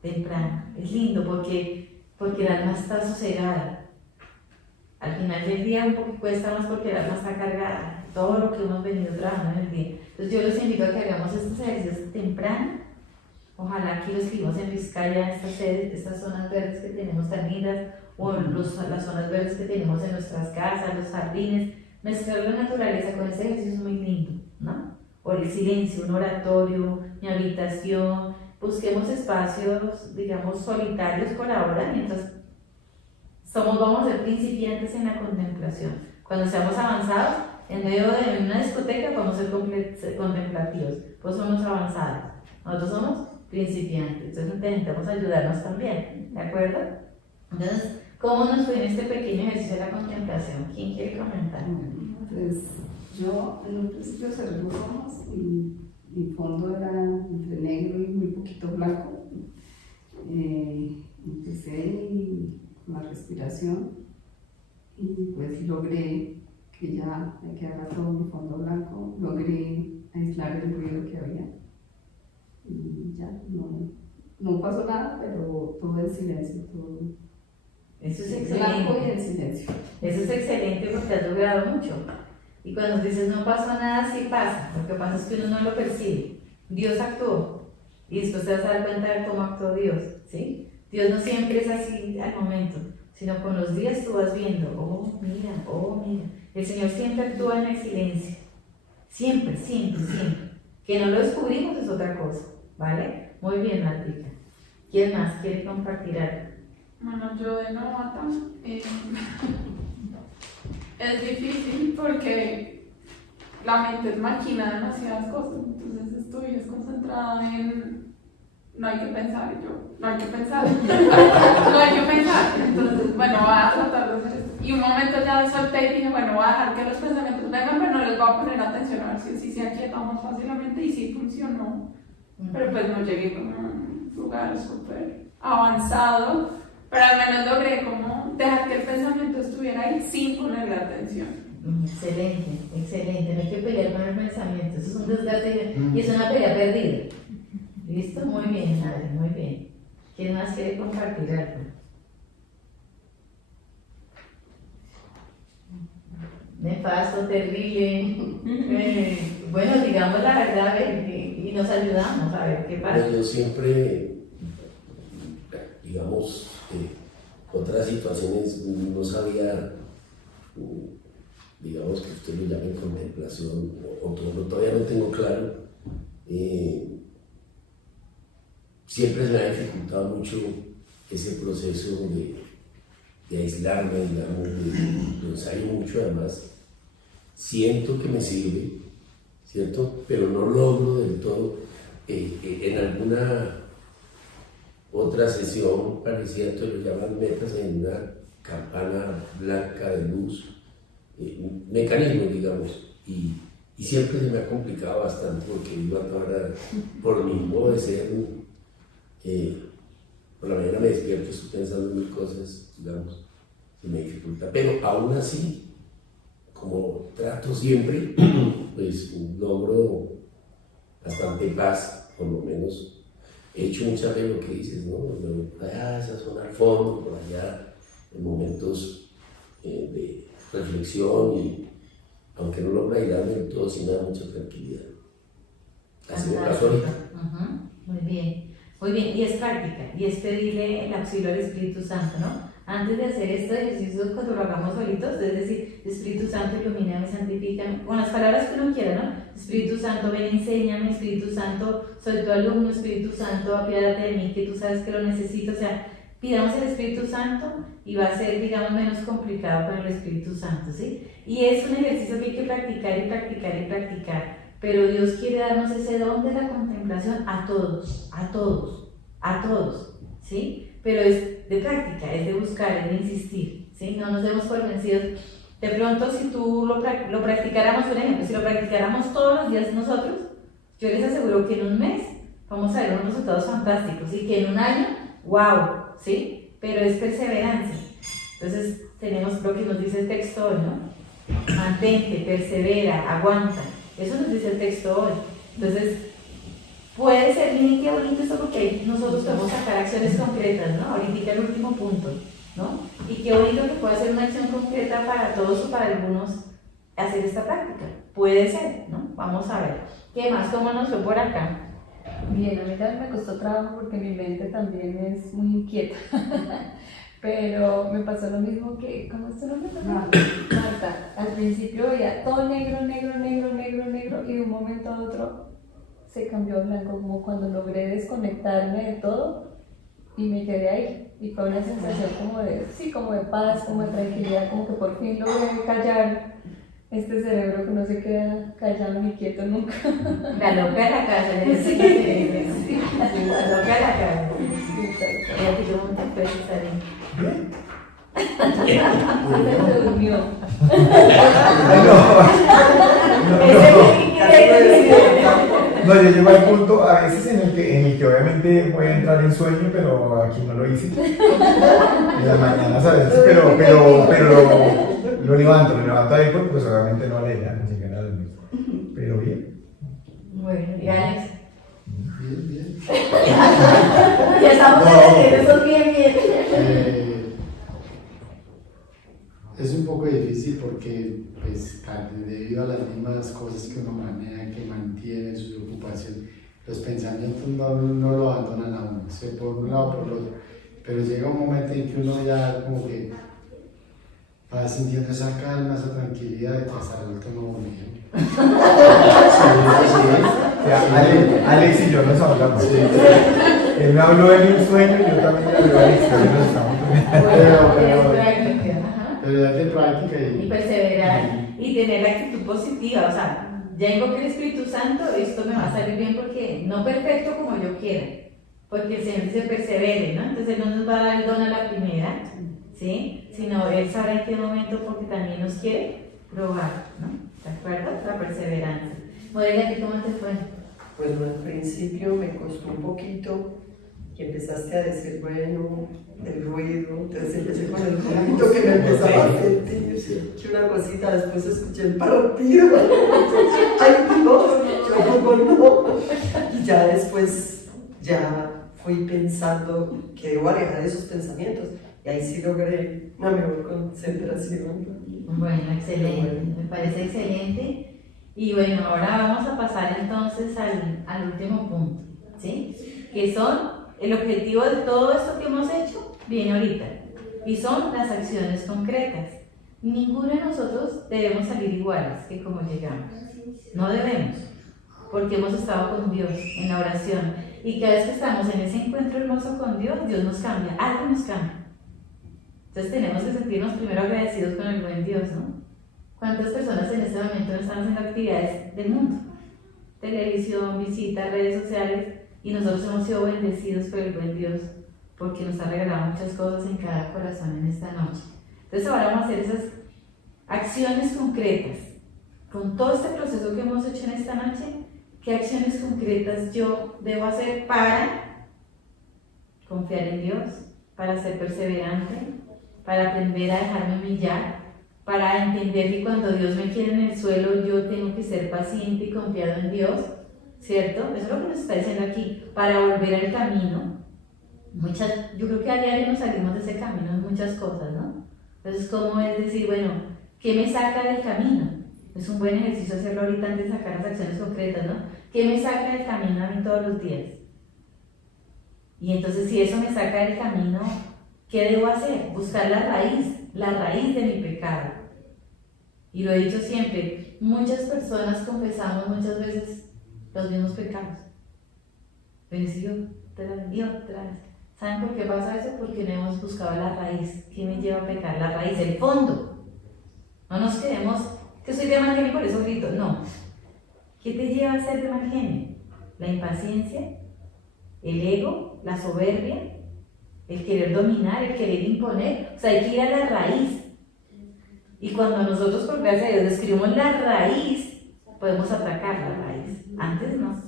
temprano. Es lindo porque el alma está sosegada. Al final del día un poco cuesta más porque el alma está cargada, todo lo que hemos venido trabajando en el día. Entonces yo los invito a que hagamos estos ejercicios temprano. Ojalá aquí los que vivimos en Vizcaya, estas zonas verdes que tenemos tan lindas, o las zonas verdes que tenemos en nuestras casas, los jardines, mezclar la naturaleza con ese ejercicio es muy lindo, ¿no? O el silencio, un oratorio, mi habitación, busquemos espacios, digamos, solitarios por ahora, mientras vamos a ser principiantes en la contemplación. Cuando seamos avanzados, en medio de una discoteca podemos ser contemplativos, pues somos avanzados, nosotros somos principiantes, entonces necesitamos ayudarnos también, ¿de acuerdo? Entonces, ¿cómo nos fue en este pequeño ejercicio de la contemplación? ¿Quién quiere comentar? Pues yo en un principio cerré los ojos y mi fondo era entre negro y muy poquito blanco. Empecé con la respiración y pues logré que ya me quedara todo mi fondo blanco, logré aislar el ruido que había y ya no pasó nada, pero todo en silencio, todo. Eso es Blanco y excelente. en silencio. Eso es excelente porque has logrado mucho. Y cuando dices no pasó nada, sí pasa. Lo que pasa es que uno no lo percibe. Dios actuó. Y después te vas a dar cuenta de cómo actuó Dios. ¿Sí? Dios no siempre es así al momento, sino con los días tú vas viendo, oh mira. El Señor siempre actúa en el silencio. Siempre. Que no lo descubrimos es otra cosa. ¿Vale? Muy bien, Martica. ¿Quién más quiere compartir algo? Bueno, yo de novata es difícil porque la mente maquina demasiadas cosas, entonces estoy desconcentrada en no hay que pensar, y yo, no hay que pensar, entonces bueno, voy a tratar de hacer esto. Y un momento ya solté y dije, bueno, voy a dejar que los pensamientos vengan, pero no les voy a poner atención a ver si se aquietamos fácilmente y si funcionó, pero pues no llegué como a un lugar súper avanzado. Pero al menos logré como dejar que el pensamiento estuviera ahí sin ponerle atención. Excelente. No hay que pelear con el pensamiento. Eso es un desgaste y es una pelea perdida. ¿Listo? Muy bien, Adri, muy bien. ¿Quién más quiere compartir algo? Nefasto, terrible. Bueno, digamos la verdad y nos ayudamos a ver qué pasa. Yo siempre, digamos, otras situaciones no sabía, digamos que usted lo llame contemplación, o todavía no tengo claro. Siempre se me ha dificultado mucho ese proceso de aislarme, digamos, lo ensayo mucho, además siento que me sirve, ¿cierto? Pero no logro del todo. En alguna otra sesión parecía, entonces lo llaman metas en una campana blanca de luz, mecanismo, digamos, y siempre se me ha complicado bastante porque yo ahora, por mi modo de ser, por la mañana me despierto, estoy pensando en mil cosas, digamos, y me dificulta, pero aún así, como trato siempre, pues logro bastante paz, por lo menos. He hecho muchas veces lo que dices, ¿no? Allá, esa zona al fondo, por allá, en momentos de reflexión y aunque no logro aislarme del todo, sí me da mucha tranquilidad. Así me pasó ahorita. Muy bien, y es práctica, y es pedirle el auxilio al Espíritu Santo, ¿no? Antes de hacer estos ejercicios, cuando lo hagamos solitos, es decir, Espíritu Santo, ilumíname, santifícame, con las palabras que uno quiera, ¿no? Espíritu Santo, ven, enséñame, Espíritu Santo, soy tu alumno, Espíritu Santo, apiádate de mí, que tú sabes que lo necesito, o sea, pidamos el Espíritu Santo y va a ser, digamos, menos complicado con el Espíritu Santo, ¿sí? Y es un ejercicio que hay que practicar, pero Dios quiere darnos ese don de la contemplación a todos, ¿sí? Pero es de práctica, es de buscar, es de insistir, ¿sí? No nos demos por vencidos. De pronto, si tú lo practicáramos, por ejemplo, si lo practicáramos todos los días nosotros, yo les aseguro que en un mes vamos a ver unos resultados fantásticos y que en un año, wow, ¿sí? Pero es perseverancia. Entonces, tenemos lo que nos dice el texto hoy, ¿no? Mantente, persevera, aguanta. Eso nos dice el texto hoy. Entonces, puede ser, miren qué bonito esto, porque nosotros podemos sacar acciones concretas, ¿no? Ahorita el último punto, ¿no? Y qué bonito que pueda ser una acción concreta para todos o para algunos hacer esta práctica. Puede ser, ¿no? Vamos a ver. ¿Qué más? ¿Cómo nos fue por acá? Bien, a mí también me costó trabajo porque mi mente también es muy inquieta. Pero me pasó lo mismo que, ¿cómo es tu nombre? Marta. Al principio veía todo negro, negro, negro, negro, negro, y de un momento a otro se cambió a blanco, como cuando logré desconectarme de todo y me quedé ahí. Y fue una sensación como de, sí, como de paz, como de tranquilidad, como que por fin logré callar este cerebro que no se queda callado ni quieto nunca. La loca de la casa, ¿no? Sí, la loca de la casa. Y a ti cómo te puedes estar ahí. Se durmió. No, yo llego al punto a veces en el que obviamente voy a entrar en sueño, pero aquí no lo hice. En las mañanas a veces, pero lo levanto ahí porque pues obviamente no le dan ni ganas de dormir. Pero bien. Bueno, ¿y Alex? Bien, bien. Ya estamos en eso bien. Es un poco difícil porque, pues, debido a las mismas cosas que uno maneja, que mantiene sus ocupaciones, los pensamientos no lo abandonan a uno, por un lado por el otro. Pero llega un momento en que uno ya como que va sintiendo esa calma, esa tranquilidad de que hasta el otro no volvió. Sí. Alex y yo nos hablamos. Sí. Él me habló de un sueño y yo también le hablé de Alex, pero nos estamos Pero date práctica y perseverar y tener la actitud positiva, o sea, ya invoqué el Espíritu Santo, esto me va a salir bien porque no perfecto como yo quiera, porque el Señor dice persevere, ¿no? Entonces Él no nos va a dar el don a la primera, ¿sí? Sino Él sabrá en qué momento porque también nos quiere probar, ¿no? ¿De acuerdo? La perseverancia. Modelia, ¿a ti cómo te fue? Bueno, al principio me costó un poquito y empezaste a decir, bueno, el ruido, entonces empecé con el ruido que me empezaba a sentir, que una cosita, después escuché el partido, ay Dios, yo no, y ya después ya fui pensando que debo alejar esos pensamientos, y ahí sí logré una mejor concentración. Bueno, excelente, me parece excelente. Y bueno, ahora vamos a pasar entonces al último punto, ¿sí? Que son el objetivo de todo esto que hemos hecho, viene ahorita, y son las acciones concretas. Ninguno de nosotros debemos salir iguales que como llegamos, no debemos, porque hemos estado con Dios en la oración, y cada vez que estamos en ese encuentro hermoso con Dios, Dios nos cambia, algo nos cambia. Entonces tenemos que sentirnos primero agradecidos con el buen Dios, ¿no? ¿Cuántas personas en este momento no están haciendo actividades del mundo? Televisión, visitas, redes sociales, y nosotros hemos sido bendecidos por el buen Dios, porque nos ha regalado muchas cosas en cada corazón en esta noche. Entonces ahora vamos a hacer esas acciones concretas. Con todo este proceso que hemos hecho en esta noche, ¿qué acciones concretas yo debo hacer para confiar en Dios, para ser perseverante, para aprender a dejarme humillar, para entender que cuando Dios me quiere en el suelo, yo tengo que ser paciente y confiado en Dios, ¿cierto? Eso es lo que nos está diciendo aquí, para volver al camino. Yo creo que a diario nos salimos de ese camino en muchas cosas, ¿no? Entonces, ¿cómo es decir, bueno, qué me saca del camino? Es un buen ejercicio hacerlo ahorita antes de sacar las acciones concretas, ¿no? ¿Qué me saca del camino a mí todos los días? Y entonces, si eso me saca del camino, ¿qué debo hacer? Buscar la raíz de mi pecado. Y lo he dicho siempre, muchas personas confesamos muchas veces los mismos pecados. Bendición, otra vez. ¿Saben por qué pasa eso? Porque no hemos buscado la raíz. ¿Qué me lleva a pecar? La raíz, el fondo. No nos quedemos, que soy de mal genio, por eso grito. No. ¿Qué te lleva a ser de mal genio? La impaciencia, el ego, la soberbia, el querer dominar, el querer imponer. O sea, hay que ir a la raíz. Y cuando nosotros, por gracia de Dios, descubrimos la raíz, podemos atacar la raíz. Antes no.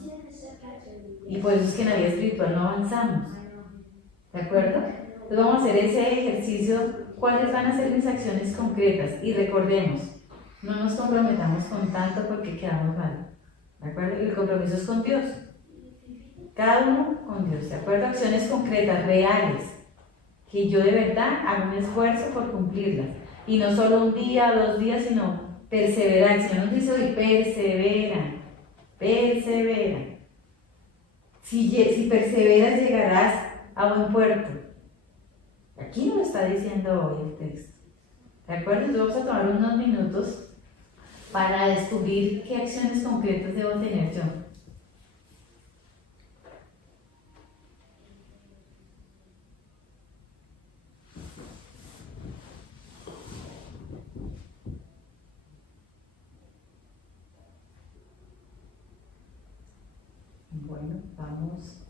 Y por eso es que en la vida espiritual no avanzamos. ¿De acuerdo? Entonces vamos a hacer ese ejercicio. ¿Cuáles van a ser mis acciones concretas? Y recordemos, no nos comprometamos con tanto porque quedamos mal. ¿De acuerdo? El compromiso es con Dios. Cada uno con Dios. ¿De acuerdo? Acciones concretas, reales. Que yo de verdad hago un esfuerzo por cumplirlas. Y no solo un día, 2 días, sino perseverar. El Señor nos dice hoy, persevera. Persevera. Si perseveras, llegarás a buen puerto. Aquí nos lo está diciendo hoy el texto. ¿De acuerdo? Entonces vamos a tomar unos minutos para descubrir qué acciones concretas debo tener yo. Bueno, vamos.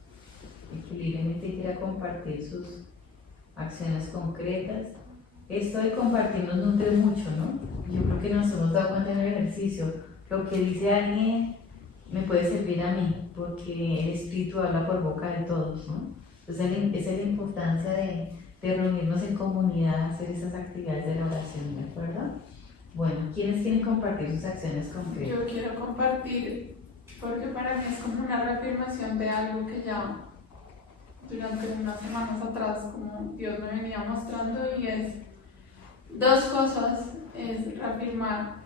Equilibremente quiera compartir sus acciones concretas. Esto de compartir nos nutre mucho, ¿no? Yo creo que nos hemos dado cuenta en el ejercicio. Lo que dice alguien me puede servir a mí, porque el Espíritu habla por boca de todos, ¿no? Entonces esa es la importancia de reunirnos en comunidad, hacer esas actividades de la oración, ¿de acuerdo? Bueno, ¿quiénes quieren compartir sus acciones concretas? Yo quiero compartir, porque para mí es como una reafirmación de algo que ya durante unas semanas atrás, como Dios me venía mostrando, y es 2 cosas, es reafirmar.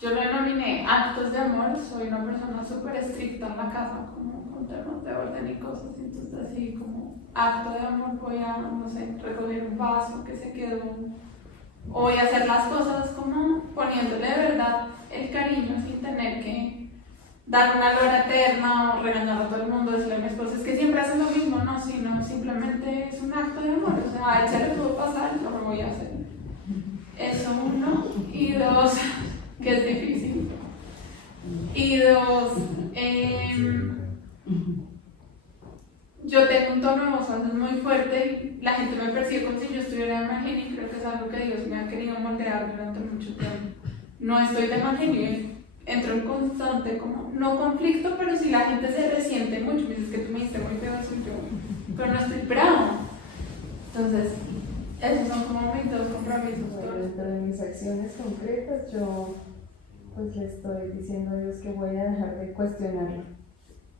Yo lo denominé actos de amor. Soy una persona súper estricta en la casa, como con temas de orden y cosas, entonces así como acto de amor voy a, no sé, recoger un vaso que se quedó, o voy a hacer las cosas como poniéndole de verdad el cariño sin tener que dar una gloria eterna o regañar a todo el mundo, decirle a mi esposa, es que siempre hacen lo mismo, no, sino simplemente es un acto de amor, o sea, a él se le pudo pasar, lo que voy a hacer. Eso 1, y 2, que es difícil, y 2, yo tengo un tono de voz muy fuerte y la gente me percibe como si yo estuviera de mal genio, y creo que es algo que Dios me ha querido moldear durante mucho tiempo. No estoy de mal genio, entro en constante, como, no conflicto, pero si la gente se resiente mucho, me dices que tú me diste muy feo eso, pero no estoy bravo. Entonces, esos son como mis 2 compromisos. Bueno, dentro de mis acciones concretas, yo pues le estoy diciendo a Dios que voy a dejar de cuestionarlo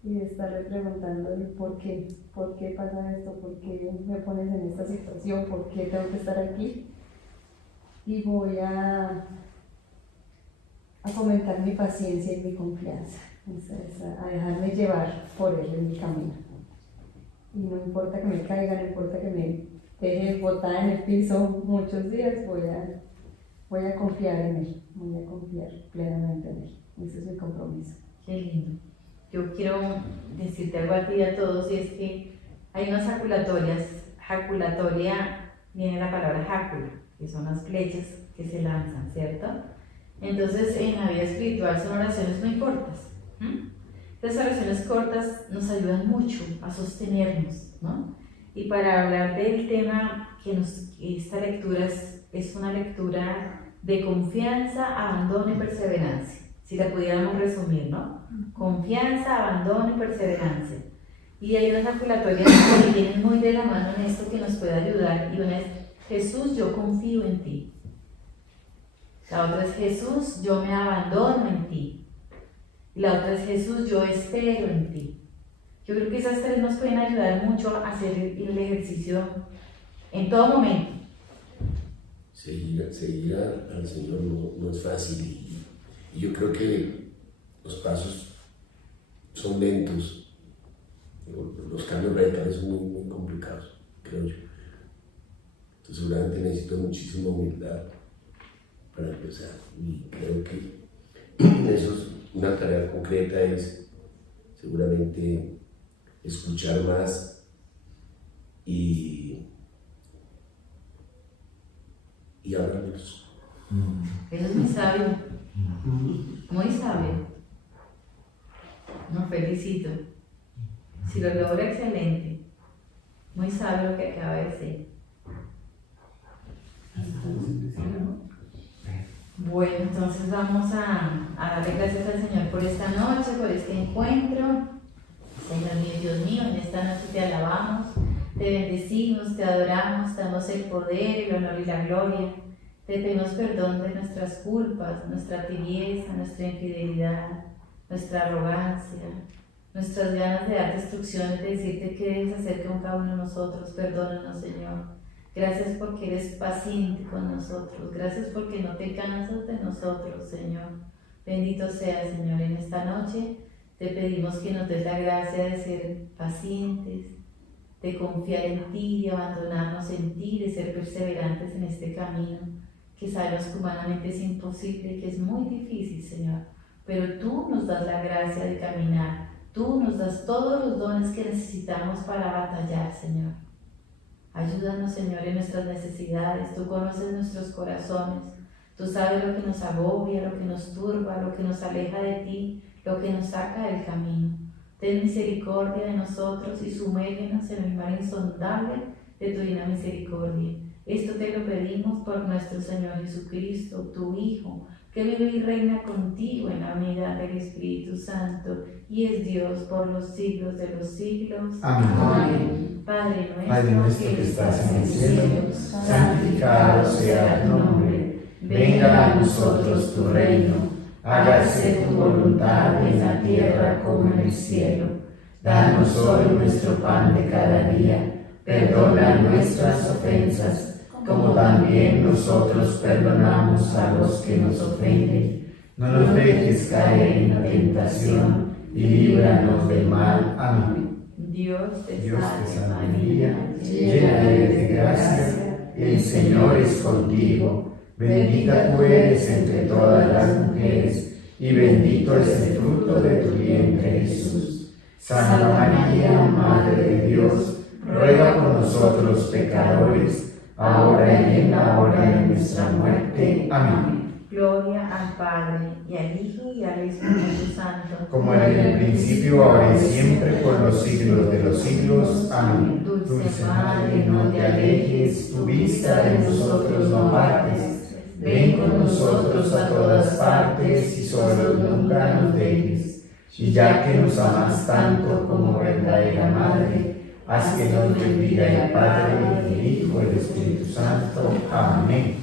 y de estarle preguntando ¿por qué? ¿Por qué pasa esto? ¿Por qué me pones en esta situación? ¿Por qué tengo que estar aquí? Y voy a fomentar mi paciencia y mi confianza, a dejarme llevar por Él en mi camino. Y no importa que me caiga, no importa que me deje botada en el piso muchos días, voy a confiar en Él, voy a confiar plenamente en Él. Ese es mi compromiso. Qué lindo. Yo quiero decirte algo a ti y a todos, y es que hay unas jaculatorias. Jaculatoria viene la palabra jácula, que son las flechas que se lanzan, ¿cierto? Entonces, en la vida espiritual son oraciones muy cortas. Estas oraciones cortas nos ayudan mucho a sostenernos, ¿no? Y para hablar del tema esta lectura es una lectura de confianza, abandono y perseverancia. Si la pudiéramos resumir, ¿no? Confianza, abandono y perseverancia. Y hay unas jaculatorias que vienen muy de la mano en esto que nos puede ayudar. Y una es, Jesús, yo confío en ti. La otra es, Jesús, yo me abandono en ti. Y la otra es, Jesús, yo espero en ti. Yo creo que esas 3 nos pueden ayudar mucho a hacer el ejercicio en todo momento. Seguir al Señor no es fácil, y yo creo que los pasos son lentos, los cambios radicales son muy complicados, creo yo. Entonces seguramente necesito muchísima humildad para empezar, y creo que eso es una tarea concreta, es seguramente escuchar más y hablarlos. Eso es muy sabio, muy sabio. No, felicito. Si lo logra, excelente. Muy sabio lo que acaba de decir. Bueno, entonces vamos a darle gracias al Señor por esta noche, por este encuentro. Señor mío, Dios mío, en esta noche te alabamos, te bendecimos, te adoramos, te damos el poder, el honor y la gloria. Te pedimos perdón de nuestras culpas, nuestra tibieza, nuestra infidelidad, nuestra arrogancia, nuestras ganas de dar destrucciones, de decirte qué debes hacer con cada uno de nosotros. Perdónanos, Señor. Gracias porque eres paciente con nosotros. Gracias porque no te cansas de nosotros, Señor. Bendito sea, Señor, en esta noche. Te pedimos que nos des la gracia de ser pacientes, de confiar en ti, de abandonarnos en ti, de ser perseverantes en este camino, que sabemos que humanamente es imposible, que es muy difícil, Señor. Pero tú nos das la gracia de caminar. Tú nos das todos los dones que necesitamos para batallar, Señor. Ayúdanos, Señor, en nuestras necesidades. Tú conoces nuestros corazones. Tú sabes lo que nos agobia, lo que nos turba, lo que nos aleja de ti, lo que nos saca del camino. Ten misericordia de nosotros y sumérgenos en el mar insondable de tu divina misericordia. Esto te lo pedimos por nuestro Señor Jesucristo, tu Hijo, que vive y reina contigo en la unidad del Espíritu Santo y es Dios por los siglos de los siglos. Amén. Padre nuestro que estás en el cielo, santificado sea tu nombre. Venga a nosotros tu reino. Hágase tu voluntad en la tierra como en el cielo. Danos hoy nuestro pan de cada día. Perdona nuestras ofensas, como también nosotros perdonamos a los que nos ofenden. No nos dejes caer en la tentación y líbranos del mal. Amén. Dios te salve María, llena eres de gracia, el Señor es contigo. Bendita tú eres entre todas las mujeres, y bendito es el fruto de tu vientre, Jesús. Santa María, Madre de Dios, ruega por nosotros pecadores, ahora y en la hora de nuestra muerte. Amén. Gloria al Padre, y al Hijo, y al Espíritu Santo, como en el principio, ahora y siempre, por los siglos de los siglos. Amén. Dulce Madre, no te alejes, tu vista de nosotros no apartes. Ven con nosotros a todas partes y solo nunca nos dejes. Y ya que nos amas tanto como verdadera Madre, haz que nos bendiga el Padre, el Hijo y el Espíritu Santo. Amén.